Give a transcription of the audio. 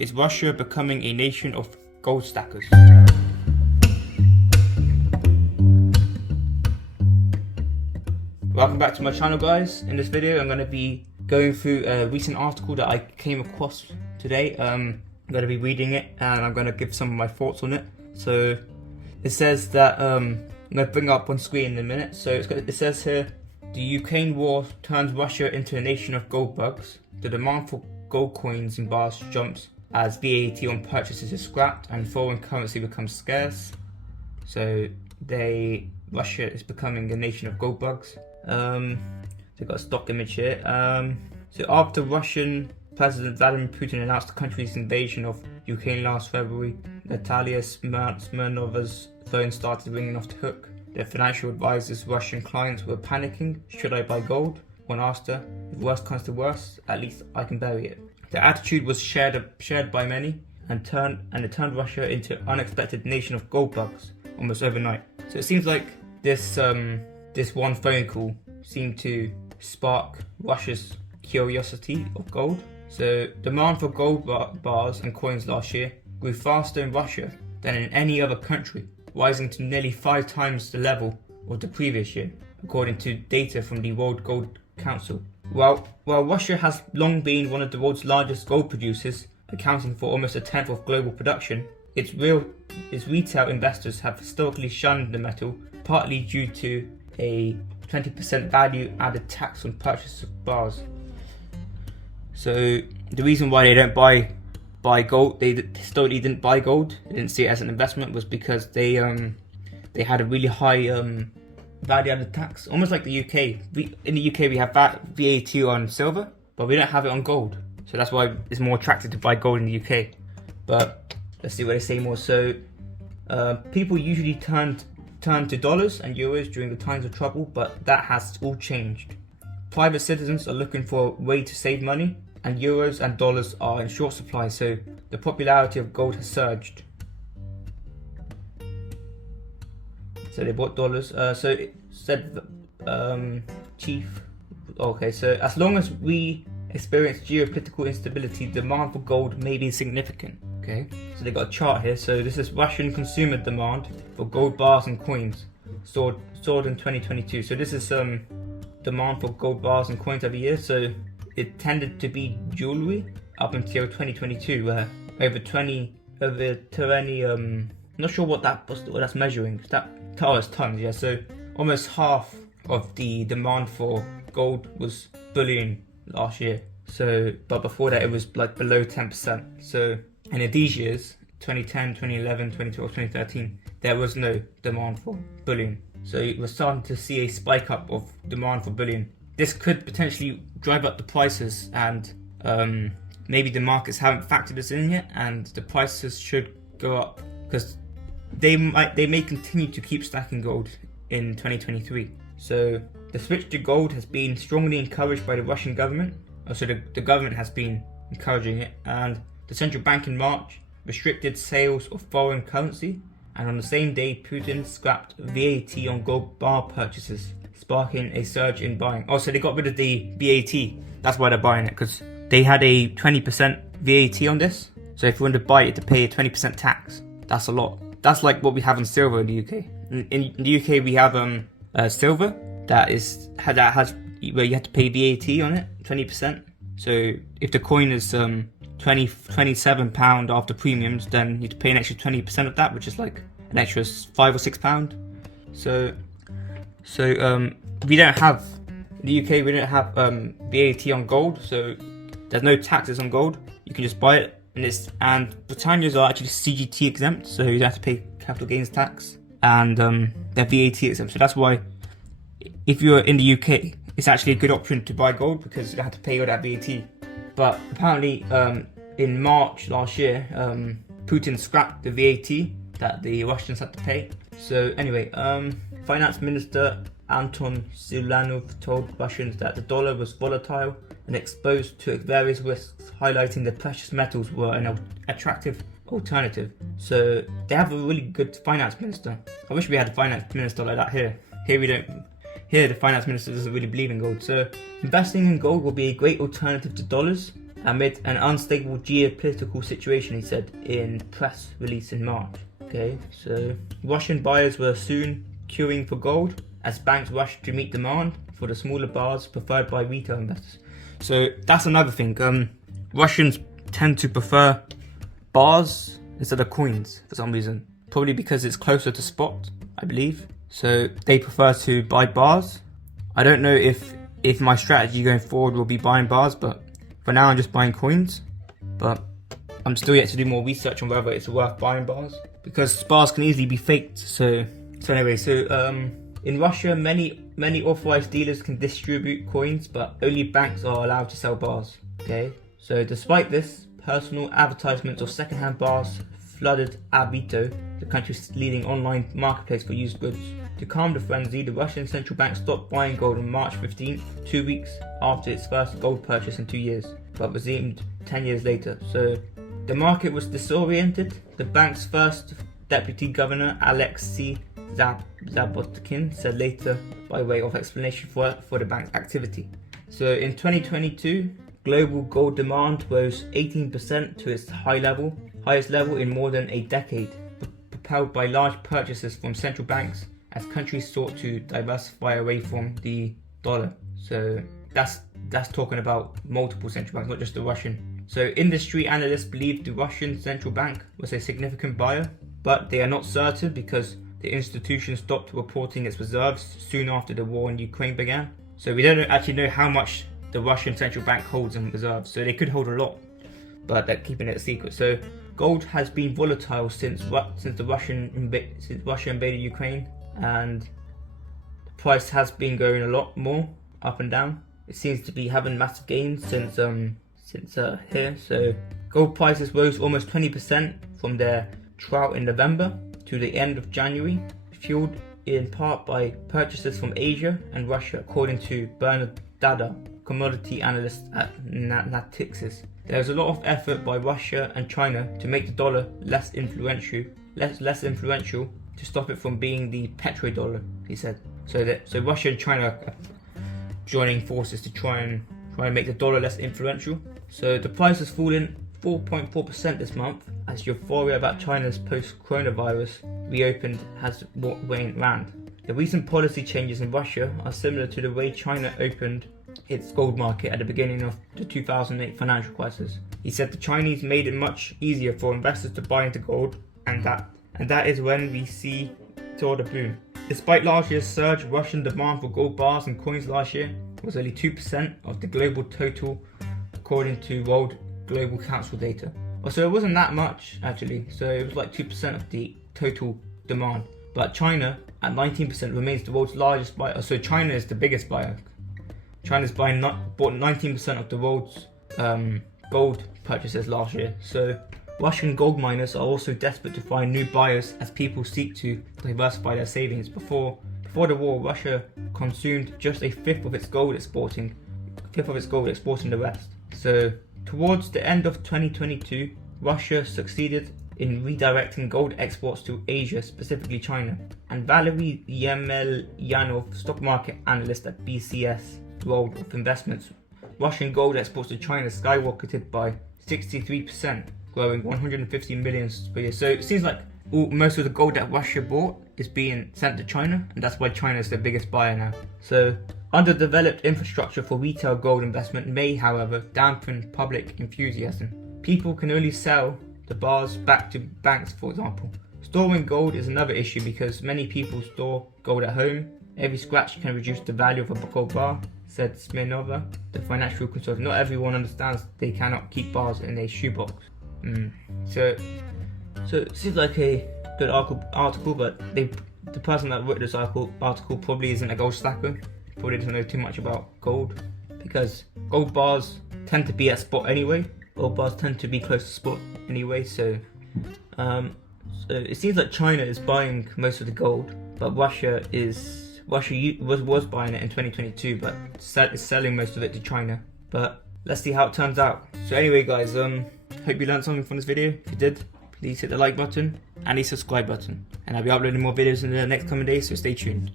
Is Russia becoming a nation of gold stackers? Welcome back to my channel, guys. In this video I'm going to be going through a recent article that I came across today. I'm going to be reading it and I'm going to give some of my thoughts on it. So it says that I'm going to bring it up on screen in a minute. So it says here, the Ukraine war turns Russia into a nation of gold bugs. The demand for gold coins and bars jumps as VAT on purchases is scrapped and foreign currency becomes scarce. So Russia is becoming a nation of gold bugs. They've got a stock image here. So after Russian President Vladimir Putin announced the country's invasion of Ukraine last February, Natalia Smirnova's phone started ringing off the hook. Their financial advisors' Russian clients were panicking. Should I buy gold? One asked her. If worst comes to worst, at least I can bury it. The attitude was shared by many and it turned Russia into an unexpected nation of gold bugs almost overnight. So it seems like this one phone call seemed to spark Russia's curiosity of gold. So demand for gold bars and coins last year grew faster in Russia than in any other country, rising to nearly 5 times the level of the previous year, according to data from the World Gold Council. While Russia has long been one of the world's largest gold producers, accounting for almost a tenth of global production, its retail investors have historically shunned the metal, partly due to a 20% value added tax on purchase of bars. So the reason why they don't buy gold, they historically didn't buy gold, they didn't see it as an investment, was because they had a really high value added tax, almost like the UK. In the UK we have VAT on silver, but we don't have it on gold. So that's why it's more attractive to buy gold in the UK. But let's see what they say more. So people usually turn to dollars and euros during the times of trouble, but that has all changed. Private citizens are looking for a way to save money, and euros and dollars are in short supply, so the popularity of gold has surged. So they bought dollars. So it said chief. Okay, so as long as we experience geopolitical instability, demand for gold may be significant. Okay, so they got a chart here. So this is Russian consumer demand for gold bars and coins soared in 2022. So this is demand for gold bars and coins every year. So it tended to be jewelry up until 2022, where over 20 not sure what that's measuring. It's tons, yeah. So almost half of the demand for gold was bullion last year. So, but before that it was like below 10%. So, and in these years, 2010, 2011, 2012, 2013, there was no demand for bullion. So we're starting to see a spike up of demand for bullion. This could potentially drive up the prices, and maybe the markets haven't factored this in yet, and the prices should go up because they may continue to keep stacking gold in 2023. So the switch to gold has been strongly encouraged by the Russian government. So the government has been encouraging it, and the central bank in March restricted sales of foreign currency, and on the same day Putin scrapped VAT on gold bar purchases, sparking a surge in buying. Oh, so they got rid of the VAT. That's why they're buying it, because they had a 20% VAT on this. So if you want to buy it, to pay a 20% tax. That's a lot. That's like what we have on silver in the UK. In the UK we have silver that has where you have to pay VAT on it, 20%. So if the coin is £27 after premiums, then you have to pay an extra 20% of that, which is like an extra £5 or £6. So we don't have, in the UK we don't have VAT on gold, so there's no taxes on gold. You can just buy it, and Britannias are actually CGT exempt, so you don't have to pay capital gains tax, and they're VAT exempt. So that's why if you're in the UK, it's actually a good option to buy gold, because you don't have to pay all that VAT. But apparently in March last year, Putin scrapped the VAT that the Russians had to pay. So anyway, Finance Minister Anton Siluanov told Russians that the dollar was volatile and exposed to various risks, highlighting that precious metals were an attractive alternative. So they have a really good finance minister. I wish we had a finance minister like that here. Here we don't. Here the finance minister doesn't really believe in gold. So investing in gold will be a great alternative to dollars. amid an unstable geopolitical situation, he said in press release in March. Okay, so Russian buyers were soon queuing for gold as banks rushed to meet demand for the smaller bars preferred by retail investors. So that's another thing. Russians tend to prefer bars instead of coins for some reason. Probably because it's closer to spot, I believe. So they prefer to buy bars. I don't know if my strategy going forward will be buying bars, but for now I'm just buying coins. But I'm still yet to do more research on whether it's worth buying bars, because bars can easily be faked. So anyway, in Russia, many authorized dealers can distribute coins, but only banks are allowed to sell bars. Okay, so despite this, personal advertisements of secondhand bars flooded Avito, the country's leading online marketplace for used goods. To calm the frenzy, the Russian central bank stopped buying gold on March 15th, 2 weeks after its first gold purchase in 2 years, but resumed 10 years later. So the market was disoriented. The bank's first deputy governor, Alexei Zabotkin, said later by way of explanation for the bank's activity. So in 2022, global gold demand rose 18% to its highest level in more than a decade, propelled by large purchases from central banks as countries sought to diversify away from the dollar. So that's talking about multiple central banks, not just the Russian. So industry analysts believe the Russian central bank was a significant buyer, but they are not certain because the institution stopped reporting its reserves soon after the war in Ukraine began. So we don't actually know how much the Russian central bank holds in reserves. So they could hold a lot, but they're keeping it a secret. So gold has been volatile since Russia invaded Ukraine, and the price has been going a lot more up and down. It seems to be having massive gains since here. So gold prices rose almost 20% from their trough in November to the end of January, fueled in part by purchases from Asia and Russia, according to Bernard Dada, commodity analyst at Natixis. There was a lot of effort by Russia and China to make the dollar less influential to stop it from being the petrodollar, he said. So Russia and China are joining forces to try and make the dollar less influential. So the price has fallen 4.4% this month as euphoria about China's post-coronavirus reopened has waned. The recent policy changes in Russia are similar to the way China opened its gold market at the beginning of the 2008 financial crisis. He said the Chinese made it much easier for investors to buy into gold, and that is when we saw the boom. Despite last year's surge, Russian demand for gold bars and coins last year was only 2% of the global total, according to World Global Council data. So it wasn't that much actually. So it was like 2% of the total demand. But China at 19% remains the world's largest buyer. So China is the biggest buyer. China's bought 19% of the world's gold purchases last year. So Russian gold miners are also desperate to find new buyers as people seek to diversify their savings. Before the war, Russia consumed just a fifth of its gold, exporting the rest. So towards the end of 2022, Russia succeeded in redirecting gold exports to Asia, specifically China. And Valery Yemelyanov, stock market analyst at BCS World of Investments, Russian gold exports to China skyrocketed by 63%, growing 150 million per year. So it seems like most of the gold that Russia bought is being sent to China, and that's why China is the biggest buyer now. So underdeveloped infrastructure for retail gold investment may, however, dampen public enthusiasm. People can only sell the bars back to banks, for example. Storing gold is another issue because many people store gold at home. Every scratch can reduce the value of a gold bar, said Smirnova, the financial consultant. Not everyone understands they cannot keep bars in a shoebox. So it seems like a good article, but the person that wrote this article probably isn't a gold stacker. Probably doesn't know too much about gold, because gold bars tend to be at spot anyway. Gold bars tend to be close to spot anyway. So it seems like China is buying most of the gold, but Russia was buying it in 2022, but is selling most of it to China. But let's see how it turns out. So anyway, guys, hope you learned something from this video. If you did, please hit the like button and the subscribe button, and I'll be uploading more videos in the next coming days, so stay tuned.